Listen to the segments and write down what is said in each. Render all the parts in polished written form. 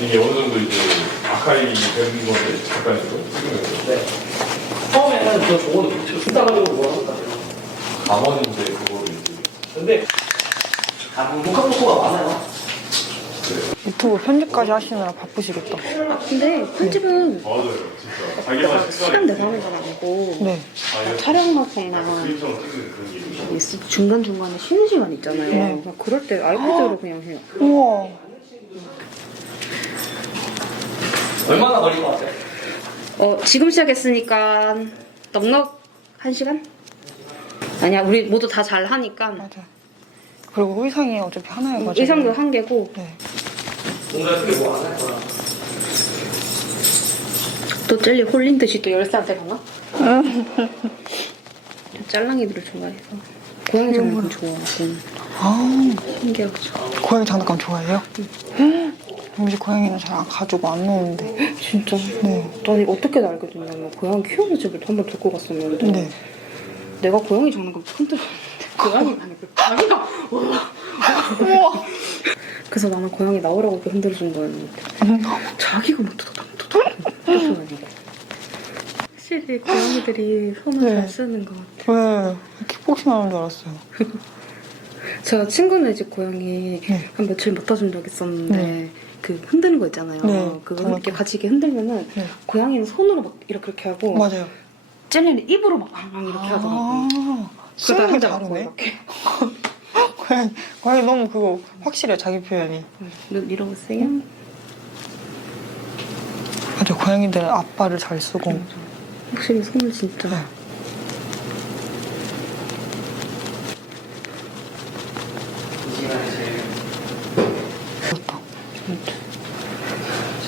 이게 어느 정도 이제 아카이 되는 건데 작가님도 네. 처음에는 저 저거는 진짜가지고 뭐 하는 거예요? 감원인데 그거를 이제 근데 녹화 속도가 많아요. 유튜브 편집까지 하시느라 바쁘시겠다. 근데 편집은 맞아요 진짜 자기만 시간 내서 하는 건 아니고 네. 촬영하거나 그림처럼 찍는 그런 게 중간중간에 쉬는 시간 있잖아요. 네. 그냥 그럴 때 아이패드로 그냥 해요. 우와. 얼마나 걸릴 것 같아요? 지금 시작했으니까 넉넉 1시간? 아니야, 우리 모두 다 잘 하니까. 맞아. 그리고 의상이 어차피 하나여가지고. 의상도 한 개고. 네. 뭔가 크게 뭐 안 할 거야. 또 젤리 홀린 듯이 또 열쇠한테 가나? 짤랑이들을 좋아해서. 고양이 장난감 좋아하고. 아, 신기하죠. 고양이 장난감 좋아해요? 우리 집 고양이는 잘 가지고 안 노는데. 진짜? 네. 난 이거 어떻게 알게 됐냐면 고양이 키우는 집을 한번 데리고 갔었는데 네. 내가 고양이 장난감 흔들었는데 고양이 아니 그 자기가 우와. 그래서 나는 고양이 나오라고 이렇게 흔들어준 거였는데 자기가 막 뜯어다니고 확실히 고양이들이 손을 네. 잘 쓰는 것 같아요. 왜? 킥복싱 하는 줄 알았어요. 제가 친구네 집 고양이 네. 한 며칠 못 타준 적 있었는데 네. 그 흔드는 거 있잖아요. 네. 그거 이렇게 같이 이렇게 흔들면은 네. 고양이는 손으로 막 이렇게 하고 맞아요. 젤리는 입으로 막 이렇게 하더라고요. 아, 그러다 쓰는 게 혼자 다르네. 이렇게. 고양이 너무 그거 확실해요, 자기 표현이. 눈 밀어보세요. 맞아, 고양이들은 앞발을 잘 쓰고. 확실히 손을 진짜. 네. 이 시간에 제일 그렇다.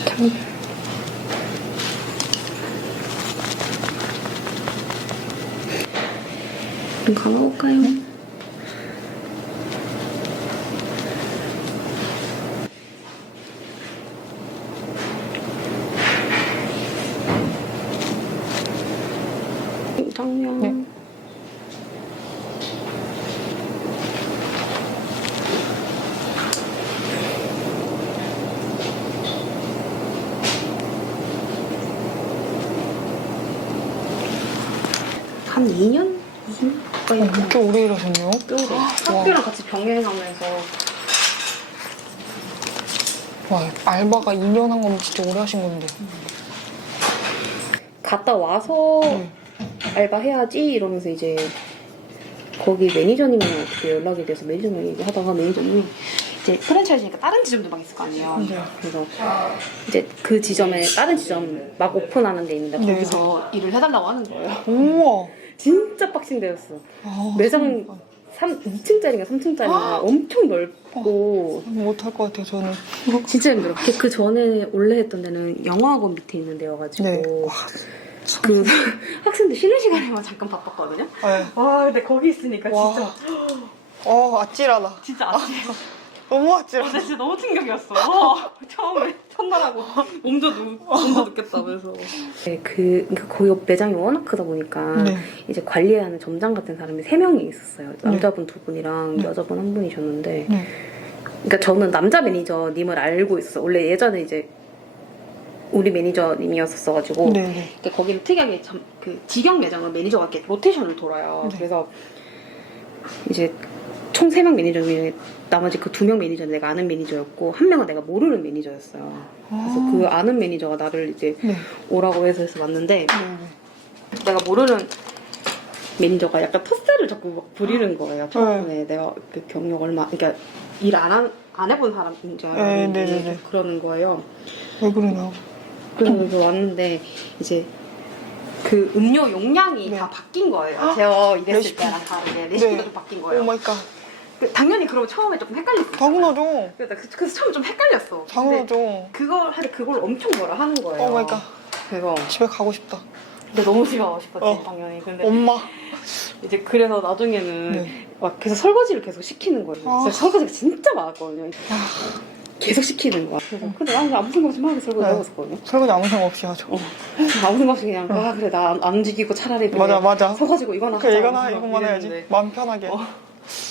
참. 좀 감아볼까요? 장면. 네. 한 2년? 2년 가까이 했나? 그렇게 오래 일하셨네요? 또 학교랑 같이 병행하면서 와, 알바가 2년 한 거면 진짜 오래 하신 건데. 갔다 와서 네. 알바해야지 이러면서 이제 거기 매니저님이랑 어떻게 연락이 돼서 매니저님 얘기하다가 매니저님이 이제 프랜차이즈니까 다른 지점도 막 있을 거 아니에요. 네. 그래서 이제 그 지점에 다른 지점 막 오픈하는 데 있는데 네. 거기서 일을 해달라고 하는 거예요. 우와. 진짜 빡신 데였어. 아, 매장 2층짜리인가 3층짜리인가 엄청 넓고 못할 것 같아요, 저는. 진짜 힘들어. 그 전에 원래 했던 데는 영어학원 밑에 있는 데여가지고 네. 와, 그 학생들 쉬는 시간에만 잠깐 바빴거든요. 네. 와 근데 거기 있으니까 와. 진짜 아찔하다. 진짜 아찔해. 너무 아찔하다. 진짜 너무 충격이었어. 처음에 첫날하고 몸도 느꼈다 그래서. 네, 그러니까 거기 매장이 워낙 크다 보니까 네. 이제 관리하는 점장 같은 사람이 3명이 있었어요. 남자분 2분이랑 네. 여자분 1분이셨는데, 네. 그러니까 저는 남자 매니저님을 알고 있었어요. 원래 예전에 이제 우리 매니저님이었었어가지고. 네. 네. 근데 거기는 특이하게 그 직영 매장은 매니저가 이렇게 로테이션을 돌아요. 네. 그래서 이제 총 3명 매니저 중에 나머지 그 2명 매니저는 내가 아는 매니저였고 1명은 내가 모르는 매니저였어요. 그래서 그 아는 매니저가 나를 이제 네. 오라고 해서 왔는데 네. 내가 모르는 매니저가 약간 텃세를 자꾸 막 부리는 거예요. 처음에 내가 그 경력 얼마, 그러니까 일 안 해본 사람인 줄 알았는데 네. 그러는 거예요. 왜 그러나? 그래서 왔는데 이제 그 음료 용량이 네. 다 바뀐 거예요. 제가 일했을 레시피. 때랑 다르게 레시피가 네. 좀 바뀐 거예요. 오 마이 갓. 당연히 그러면 처음에 조금 헷갈렸어요. 당연하죠. 그래서 처음에 좀 헷갈렸어. 근데 당연하죠. 그걸 엄청 뭐라 하는 거예요. 오 마이 갓. 그래서 집에 가고 싶다. 근데 너무 집에 가고 싶었지 어. 당연히. 근데 엄마. 이제 그래서 나중에는 네. 막 계속 설거지를 계속 시키는 거예요. 아. 진짜 설거지가 진짜 많았거든요. 계속 시키는 거야. 그래서 근데 나는 아무 생각 없이 막 설거지 네. 하고 있었거든요. 설거지 아무 생각 없이 하죠. 아무 생각 없이 그냥 아 그래 나 안 움직이고 차라리 그냥 맞아. 서가지고 이거나 그래, 하자 이거만 해야지. 이랬는데 마음 편하게.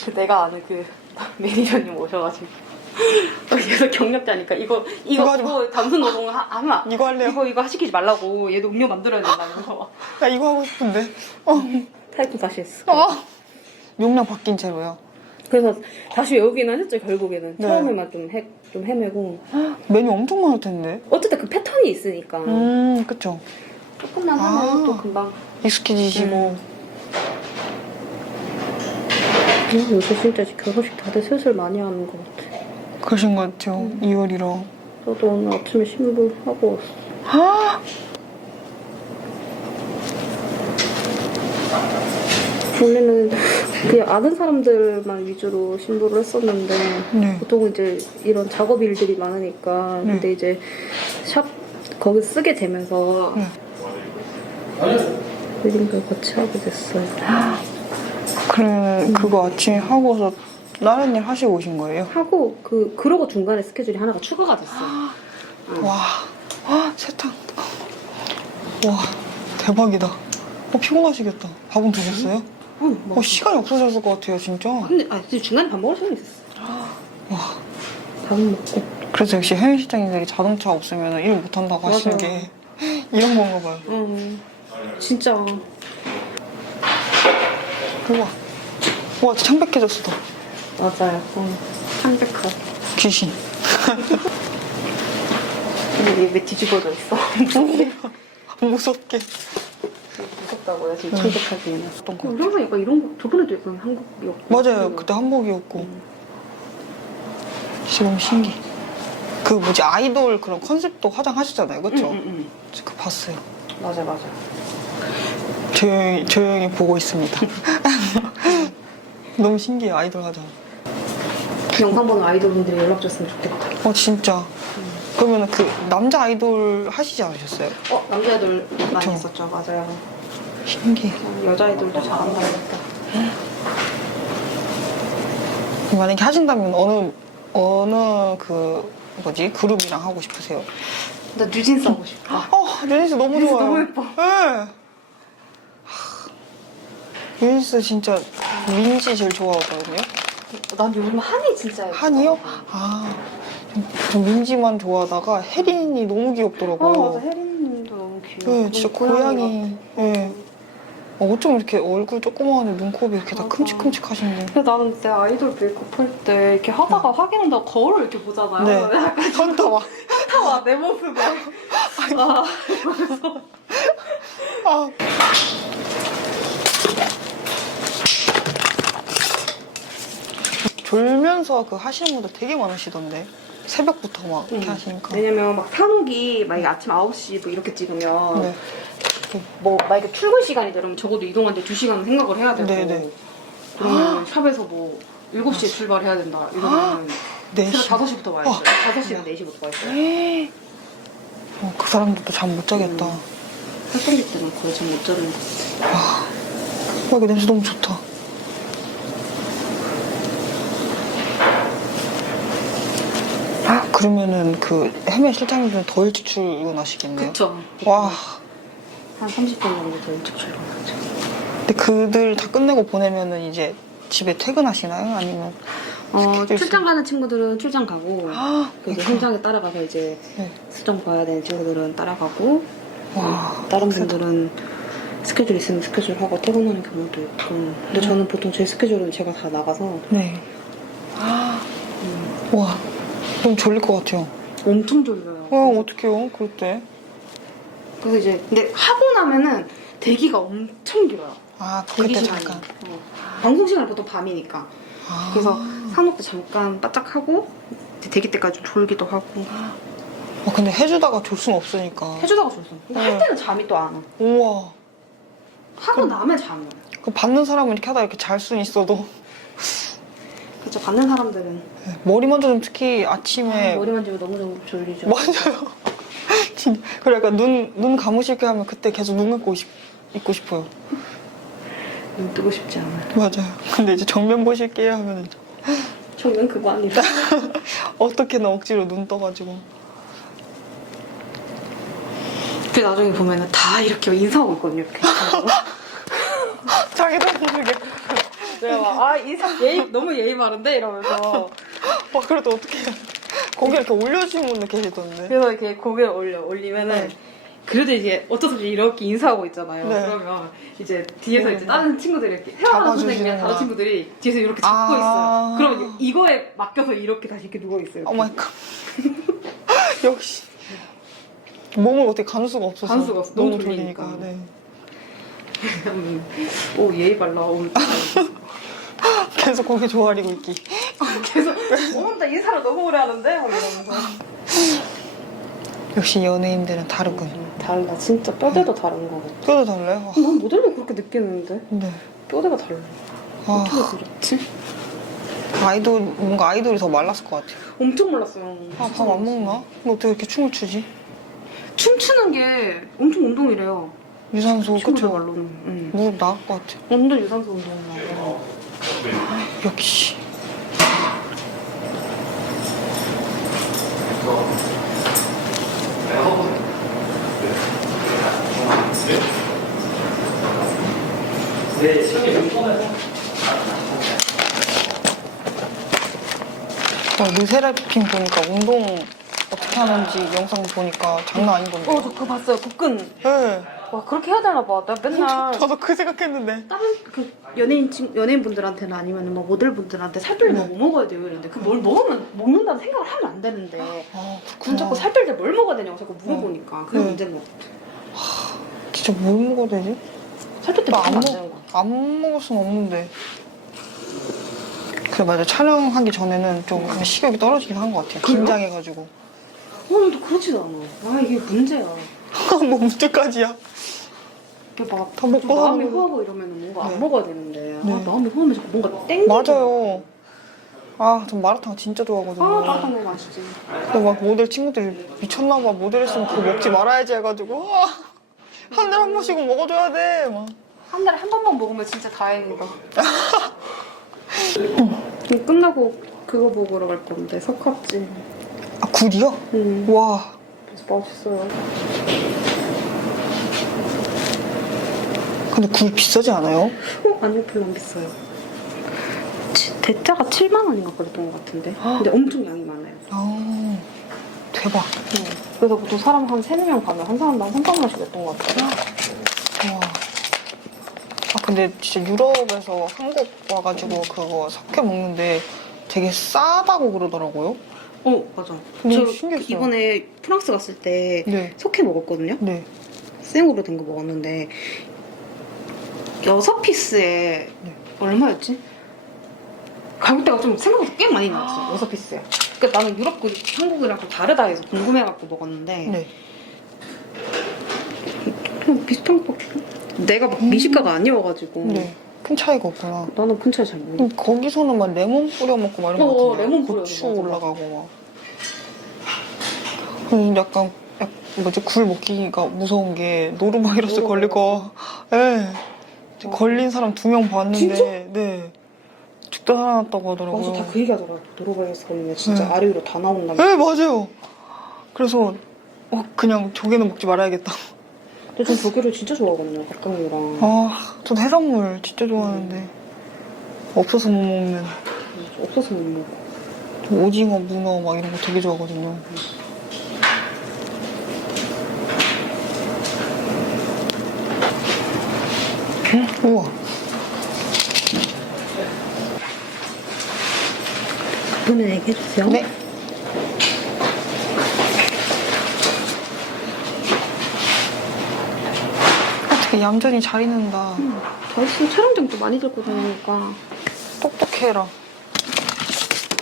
그 내가 아는 그 매니저님 오셔가지고 계속 경력자니까 이거 하지 마. 단순 노동을 하면 이거 할래요? 이거 시키지 말라고. 얘도 음료 만들어야 된다면서. 나 이거 하고 싶은데. 타이പ്പ് 다시 했어. 용량 바뀐 채로요. 그래서 다시 외우기는 했죠 결국에는. 네. 처음에만 좀 헤매고. 메뉴 엄청 많을 텐데. 어쨌든 그 패턴이 있으니까 그쵸. 조금만 하면 또 금방. 익숙해지시고. 요새 진짜 결혼식 다들 슬슬 많이 하는 것 같아. 그러신 것 같아요. 2월이라. 저도 오늘 아침에 신부 하고 왔어. 원래는 그냥 아는 사람들만 위주로 신부를 했었는데 네. 보통 이제 이런 작업 일들이 많으니까 네. 근데 이제 샵 거기 쓰게 되면서 네. 웨딩을 같이 하게 됐어요. 그러면 그거 아침에 하고서 다른 일 하시고 오신 거예요? 하고 그러고 중간에 스케줄이 하나가 추가가 됐어요. 와, 세탕. 와, 대박이다. 피곤하시겠다. 밥은 드셨어요? 응, 뭐. 시간이 없어졌을 것 같아요, 진짜. 근데 중간에 밥 먹을 시간이 있었어. 와. 밥은 먹고. 그래서 역시 해외 실장님들이 자동차 없으면 일 못한다고 하시는 게 이런 건가 봐요. 진짜. 와, 창백해졌어, 더. 맞아요. 창백하고. 귀신. 근데 얘 왜 뒤집어져 있어? 무섭게. 무섭다고요, 지금 창백하게 해놨던 거. 우리 항상 약간 이런 거, 저번에도 약간 한국이었고. 맞아요. 그때 한복이었고. 지금 신기. 그 뭐지, 아이돌 그런 컨셉도 화장하시잖아요. 그쵸? 그 봤어요. 맞아. 조용히 보고 있습니다. 너무 신기해요, 아이돌 화장. 영상 보는 아이돌분들이 연락 줬으면 좋겠다. 진짜. 그러면 그 남자 아이돌 하시지 않으셨어요? 남자 아이돌 많이 그쵸. 했었죠. 맞아요. 신기해. 여자 아이돌도 잘한다 그랬다. 만약에 하신다면 어느 그 뭐지 그룹이랑 하고 싶으세요? 나 뉴진스 하고 싶다. 유니스 너무 뉴진스 좋아요. 너무 예뻐. 네. 유니스 진짜 민지 제일 좋아하거든요. 난 요즘 한이 진짜 예뻐. 한이요? 저 민지만 좋아하다가 혜린이 너무 귀엽더라고요. 맞아. 혜린님도 너무 귀여워. 네, 진짜 고양이. 네. 어쩜 이렇게 얼굴 조그마한데 눈곱이 이렇게 다 맞아. 큼직큼직하신데. 근데 나는 내 아이돌 메이크업 할 때 이렇게 하다가 확인한다고 거울을 이렇게 보잖아요. 네. 약간 현타와. 현타와 내 모습에. 졸면서 그 하시는 분들 되게 많으시던데. 새벽부터 막 이렇게 하시니까. 왜냐면 막 산옥이 만약에 아침 9시 뭐 이렇게 찍으면 네. 뭐 만약에 출근 시간이 되면 적어도 이동하는데 2시간은 생각을 해야 되고 네네. 그러면 샵에서 뭐 7시에 출발해야 된다 이러면 새벽 4시. 5시부터 와야 돼요. 5시나 4시부터 와 있어요. 그 사람들도 잠 못 자겠다. 활동기 때는 거의 잠 못 자는 것 같아요. 이거 냄새 너무 좋다. 그러면은 그 해외 실장님들은 더 일찍 출근하시겠네요. 그쵸. 와. 한 30분 정도 더 일찍 출근하죠. 근데 그들 다 끝내고 보내면은 이제 집에 퇴근하시나요? 아니면 출장 가는 친구들은 출장 가고 그래서 현장에 따라가서 이제 네. 수정 봐야 되는 친구들은 따라가고 와. 다른 분들은 스케줄 있으면 스케줄 하고 퇴근하는 경우도 있고 근데 저는 보통 제 스케줄은 제가 다 나가서 네. 와. 좀 졸릴 것 같아요. 엄청 졸려요. 어떡해요, 그럴 때. 그래서 이제 근데 하고 나면은 대기가 엄청 길어요. 그때 대기 시간이. 잠깐. 방송 시간은 보통 밤이니까. 그래서 산옥도 잠깐 바짝 하고 대기 때까지 좀 졸기도 하고. 근데 해주다가 졸 순 없으니까. 해주다가 졸았어. 근데 할 때는 잠이 또 안 와. 우와. 하고 나면 잠이 와요. 그 받는 사람은 이렇게 하다 이렇게 잘 수는 있어도. 그렇죠. 받는 사람들은 머리 만져주면 특히 아침에. 머리 만지면 너무 졸리죠. 맞아요. 진짜. 그래, 약간 눈 감으실게 하면 그때 계속 눈 감고 있고 싶어요. 눈 뜨고 싶지 않아요. 맞아요. 근데 이제 정면 보실게요 하면 저는 그거 아니라. 어떻게든 억지로 눈 떠가지고. 그 나중에 보면은 다 이렇게 인사하고 있거든요. 이렇게. 자기도 모르게. 내가 막 인사 너무 예의 바른데 이러면서 그래도 어떻게 거기 이렇게 올려주신 분들 계시던데. 그래서 이렇게 고개를 올리면은 네. 그래도 이제 어쩔 수 없이 이렇게 인사하고 있잖아요. 네. 그러면 이제 뒤에서 이제 다른 친구들이 이렇게 헤어나는 선생님이랑 다른 잡아주시는구나. 친구들이 뒤에서 이렇게 잡고 아. 있어요. 그러면 이거에 맡겨서 이렇게 다시 이렇게 누워 있어요. 오 마이 갓. 역시 몸을 어떻게 가눌 수가 없어서. 가눌 수가 없어. 너무 너무 졸리니까. 졸리니까. 네. 오 예의 발라 오늘 계속 거기 조아리고 있기. 계속 혼자 인사를 너무 오래 하는데 막 이러면서. 역시 연예인들은 다르군. 달라 진짜 뼈대도 다른 거 같아. 뼈도 달라요? 난 모델도 그렇게 느끼는데 네. 뼈대가 달라. 아, 어떻게 그렇지? 뭔가 아이돌이 더 말랐을 것 같아요. 엄청 몰랐어요. 아, 밥 안 먹나? 뭐 어떻게 이렇게 춤을 추지? 춤추는 게 엄청 운동이래요. 유산소, 친구들 그쵸? 말로는. 응. 무릎 나갈 것 같아. 완전 유산소 운동이야. 역시. 네, 시간이 좀 편해서. 르세라핌 보니까 운동 어떻게 하는지 영상 보니까 장난 아닌 건데. 저 그거 봤어요. 복근. 네. 와, 그렇게 해야 되나 봐. 나 맨날 저도 그 생각했는데. 다른 그 연예인분들한테는 아니면 뭐 모델분들한테 살 빼려면 뭐 먹어야 돼요 이랬는데 그 뭘 먹는다는 생각을 하면 안 되는데 아, 그럼 자꾸 살 뺄 때 뭘 먹어야 되냐고 자꾸 물어보니까 그게 네. 문제인 것 같아. 진짜 뭘 먹어야 되지? 살 뺄 때 나 먹으면 안 안 되는 거 같아. 안 먹을 순 없는데. 그래, 맞아. 촬영하기 전에는 좀 그냥 식욕이 떨어지긴 한 것 같아요. 그래요? 긴장해가지고. 또 그렇지도 않아. 아 이게 문제야. 뭐 문제까지야? 이게 막 더 먹고 좀 마음이 사는 거. 후하고 이러면 뭔가 네. 안 먹어야 되는데 네. 마음이 후하면 자꾸 뭔가 땡기고 맞아요. 아, 전 마라탕 진짜 좋아하거든요. 짜증 너무 맛있지. 근데 막 모델 친구들이 미쳤나봐. 모델 했으면 그거 먹지 말아야지 해가지고. 한 달에 한 번씩은 먹어줘야 돼. 막. 한 달에 한 번만 먹으면 진짜 다행이다. 끝나고 그거 먹으러 갈 건데 석합지. 아, 굴이요? 와. 그래서 맛있어요. 근데 굴 비싸지 않아요? 아니요, 별로 안 비싸요. 대짜가 7만 원인가 그랬던 것 같은데. 근데 엄청 양이 많아요. 아, 대박. 그래서 보통 사람 한 3-4명 가면 한 사람당 3만 원씩 냈던 것 같아요. 와. 아, 근데 진짜 유럽에서 한국 와가지고 그거 석회 먹는데 되게 싸다고 그러더라고요. 맞아. 너무 저 신기했어요. 이번에 프랑스 갔을 때 네. 석회 먹었거든요. 네. 생으로 된 거 먹었는데 6피스에 네. 얼마였지? 가격대가 좀 생각보다 꽤 많이 나왔어. 6피스에. 그러니까 나는 유럽 한국이랑 좀 다르다 해서 궁금해갖고 먹었는데 네. 그냥 비슷한 거. 내가 막 미식가가 아니어가지고 네. 큰 차이가 없구나. 나는 큰 차이 잘 모르겠어. 거기서는 막 레몬 뿌려 먹고 막 이런 거 같은데. 레몬 뿌려 고추 맞아. 올라가고 막. 약간 뭐지 굴 먹기가 무서운 게 노르바이러스 걸릴 거. 예. 걸린 사람 2명 봤는데. 진짜? 네. 죽다 살아났다고 하더라고요. 맞아, 다 그 얘기 하더라고. 노로바이러스 걸리면 진짜 네. 아래 위로 다 나온다고. 네, 맞아요. 그래서 그냥 조개는 먹지 말아야겠다. 근데 전 조개를 진짜 좋아하거든요. 닭강정이랑. 아, 전 해산물 진짜 좋아하는데 없어서 못 먹는 없어서 못 먹어. 오징어, 문어 막 이런 거 되게 좋아하거든요. 우와. 그분에 얘기해주세요. 네. 어떻게 얌전히 잘 있는다. 다 있으면 촬영장도 많이 들고 다니니까. 똑똑해라.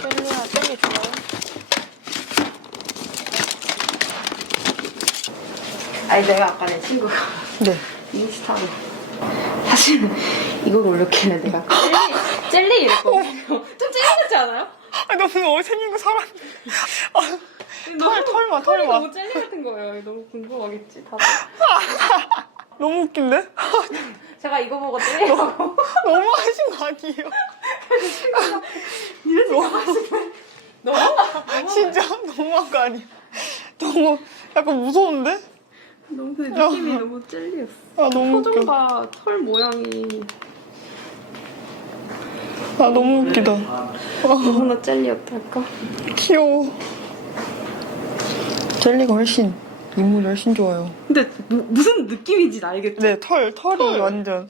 젤리 좋아요? 아니, 내가 아까 내 친구가 네. 인스타로 사실은 이걸 올렸길래 내가 젤리 이랬거든요. 좀 젤리 같지 않아요? 아니, 너무 생긴 거 사람. 털만. 너무 젤리 같은 거예요. 너무 궁금하겠지, 다들. 너무 웃긴데? 제가 이거 보고 젤리라고. 너무 하신 거 아니에요? 너무? 진짜 너무한 거 아니야? 너무 약간 무서운데? 너무 그 느낌이 너무 젤리였어. 아, 너무 표정 웃겨. 봐, 털 모양이. 아 너무 웃기다. 너무나 젤리였달까? 귀여워. 젤리가 훨씬 인물이 훨씬 좋아요. 근데 무슨 느낌인지 알겠죠? 네, 털이 완전.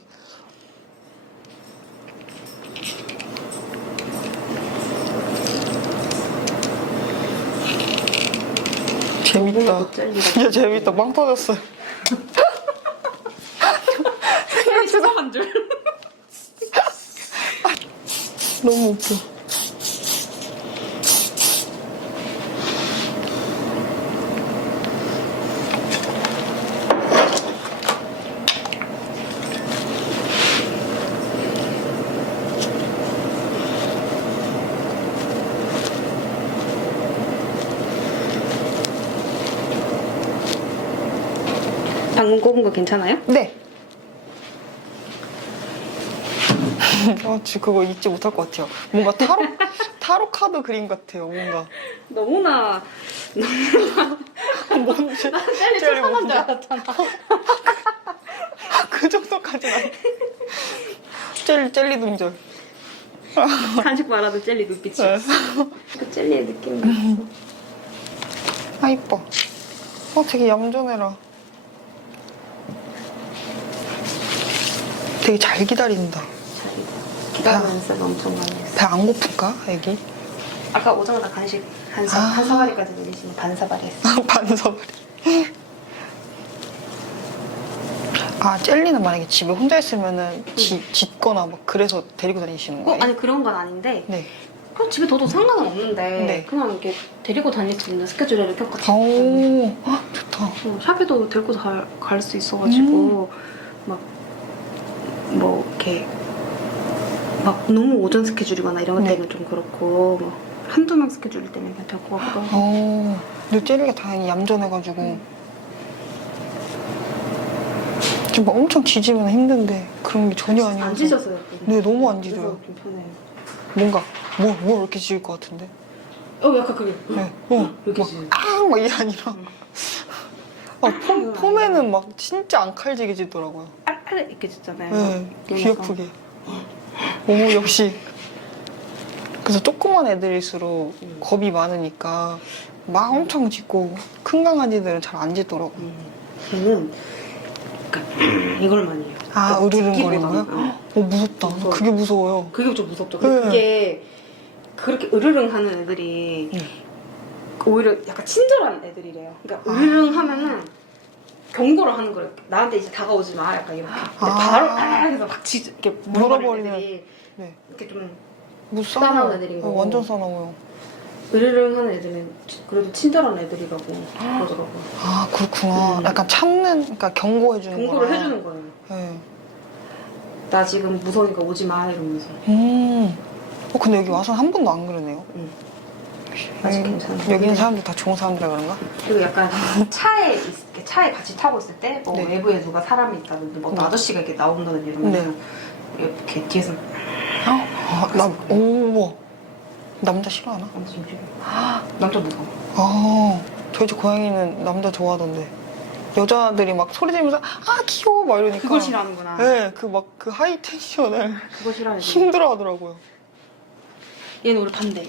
재밌다. 너무나도 젤리가 진짜 재밌다. 빵 터졌어요. 젤리 수상한 줄. 너무 웃겨. 방금 꼽은 거 괜찮아요? 네. 저 그거 잊지 못할 것 같아요. 뭔가 타로 카드 그림 같아요. 뭔가. 너무나 뭔지. 젤리 젤리 수상한 줄 뭔지. 알았잖아. 그 정도까지는 아니. 젤리 동절. 간식 말아도 젤리 눈빛이. 네. 그 젤리의 느낌이 났어. 아 이뻐. 되게 얌전해라. 되게 잘 기다린다. 기다리면서 엄청 많이 했어. 배 안 고픈가, 애기? 아까 오자마자 간식 한 사발이까지 내리시면 반 사발이 했어. 반서발이. 아, 젤리는 만약에 집에 혼자 있으면은 짖거나 막 그래서 데리고 다니시는 거예요? 아니 그런 건 아닌데 네. 그럼 집에 둬도 상관은 없는데 네. 그냥 이렇게 데리고 다닐 수 있는 스케줄을 펴까 오, 좋다. 샵에도 데리고 갈 수 있어가지고 막 뭐 이렇게 막 너무 오전 스케줄이거나 이런 네. 때는 좀 그렇고 뭐 한두 명 스케줄일 때는 그냥 될 것 같기도 하고. 오, 근데 젤리가 다행히 얌전해가지고. 지금 막 엄청 짖으면 힘든데 그런 게 전혀 아니어서. 안 찢었어요. 네, 너무 안 짖어요. 좀 편해요. 뭔가 뭘 이렇게 짖을 것 같은데. 약간 그게. 네. 이렇게 막 짖어요. 막 이게 아니라. 폼에는 막 진짜 안 칼지게 짖더라고요. 알알 이렇게 짖잖아요. 네, 귀 그러니까. 아프게. 어머, 역시. 그래서 조그만 애들일수록 겁이 많으니까 막 엄청 짖고 큰 강아지들은 잘 안 짖더라고. 저는 그러니까 이걸 많이 해요. 아, 으르릉거리는 듣기보다는. 거요? 무섭다. 무서워. 그게 무서워요. 그게 좀 무섭죠. 근데 네. 그게 그렇게 으르릉 하는 애들이 오히려 약간 친절한 애들이래요. 그러니까 으르릉 하면은 경고를 하는 거예요. 나한테 이제 다가오지 마. 약간 이렇게. 근데 바로 해서 막 이렇게 물어버리는 애들이 네. 이렇게 좀 싸나운 싸나운 애들인 거고. 완전 싸나워요. 으르릉 하는 애들은 그래도 친절한 애들이라고 그러더라고요. 아, 그렇구나. 약간 참는, 그러니까 경고해주는 거. 경고를 해주는 거예요. 네. 나 지금 무서우니까 오지 마 이러면서. 근데 여기 와서는 한 번도 안 그러네요. 아직 괜찮아. 여기 있는 사람들 다 좋은 사람들이라 그런가? 그리고 약간 차에 같이 타고 있을 때 뭐 네. 외부에 누가 사람이 있다든지 뭐 네. 아저씨가 이렇게 나온다든지 이러면 이렇게 뒤에서 우와. 남자 싫어하나? 엄청 싫어. 남자 무서워. 아, 저희 집 고양이는 남자 좋아하던데. 여자들이 막 소리 지르면서, 아, 귀여워, 막 이러니까. 그걸 싫어하는구나. 네, 그 하이 텐션을 그거 싫어해. 힘들어 하더라고요. 얘는 우리 반대.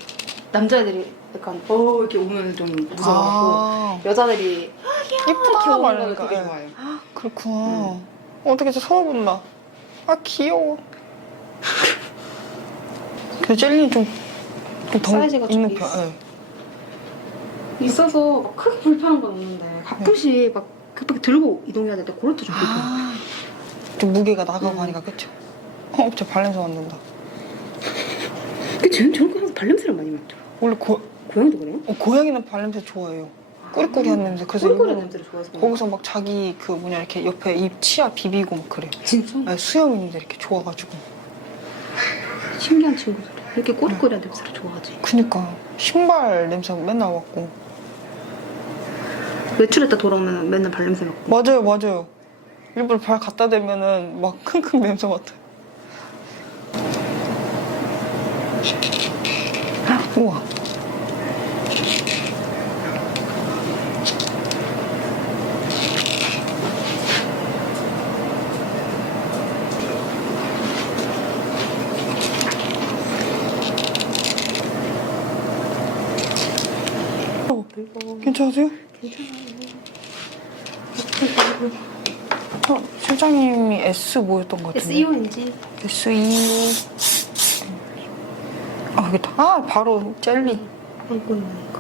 남자애들이 약간 이렇게 오면 좀 무서워하고 여자들이 예쁘다, 이렇게 오는 막 걸 이러니까. 되게 예. 좋아해요. 그렇구나. 어떻게 저 서울 본다. 아, 귀여워. 근데 젤리는 좀 사이즈가 좀 있는 있어. 편. 예. 있어서 막 크게 불편한 건 없는데 가끔씩 막 급하게 들고 이동해야 될 때 그럴 때 좀 불편해. 좀 무게가 나가고 하니까, 그쵸? 저 발냄새 맡는다. 근데 저는 그냥 발냄새를 많이 맡죠. 원래 고양이도 그래요? 고양이는 발냄새 좋아해요. 꾸리꾸리한 냄새. 그래서 꿀꿀한 일부러 냄새를 좋아해서 그런가? 거기서 막 자기 이렇게 옆에 입 치아 비비고 막 그래요. 진짜? 네, 수염인데 이렇게 좋아가지고. 신기한 친구들. 이렇게 꼬리꼬리한 냄새를 좋아하지. 그니까 신발 냄새 맨날 맡고. 외출했다 돌아오면 맨날 발냄새 맡고. 맞아요. 일부러 발 갖다 대면은 막 킁킁 냄새 맡아요. 우와. 괜찮으세요? 실장님이 S 뭐였던 것 같은데? SEO인지. SEO. 아, 여기다. 아, 바로 젤리. 아이고, 이거.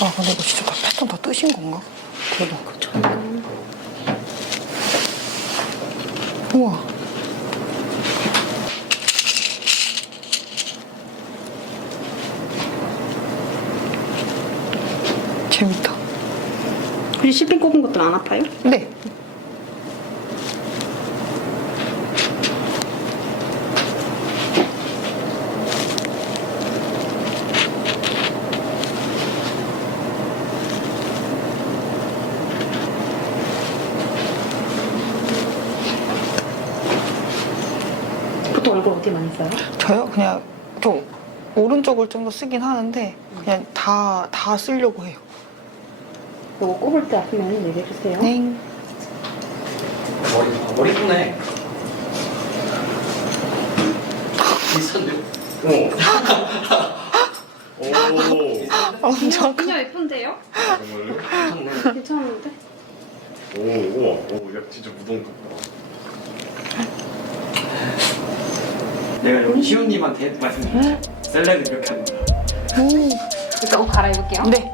아, 근데 이거 진짜 다 패턴 다 뜨신 건가? 대박. 그쵸. 우와. 재밌다. 혹시 실핀 꼽은 것도 안 아파요? 네. 보통 얼굴 어디 많이 써요? 저요? 그냥 저 오른쪽을 좀 더 쓰긴 하는데 그냥 다 쓰려고 해요. 이거 꼽을 때 아프면 얘기해주세요. 네. 머리 이쁘네. 비슷한데? 오. 엄청 그냥 예쁜데요? 정말요? 괜찮네. 괜찮은데? 오, 우와. 오, 야, 진짜 무덤 같다. 내가 여기 시훈님한테 말씀드렸죠. 셀렉을 이렇게 합니다. 오. 일단 옷 갈아입을게요. 네.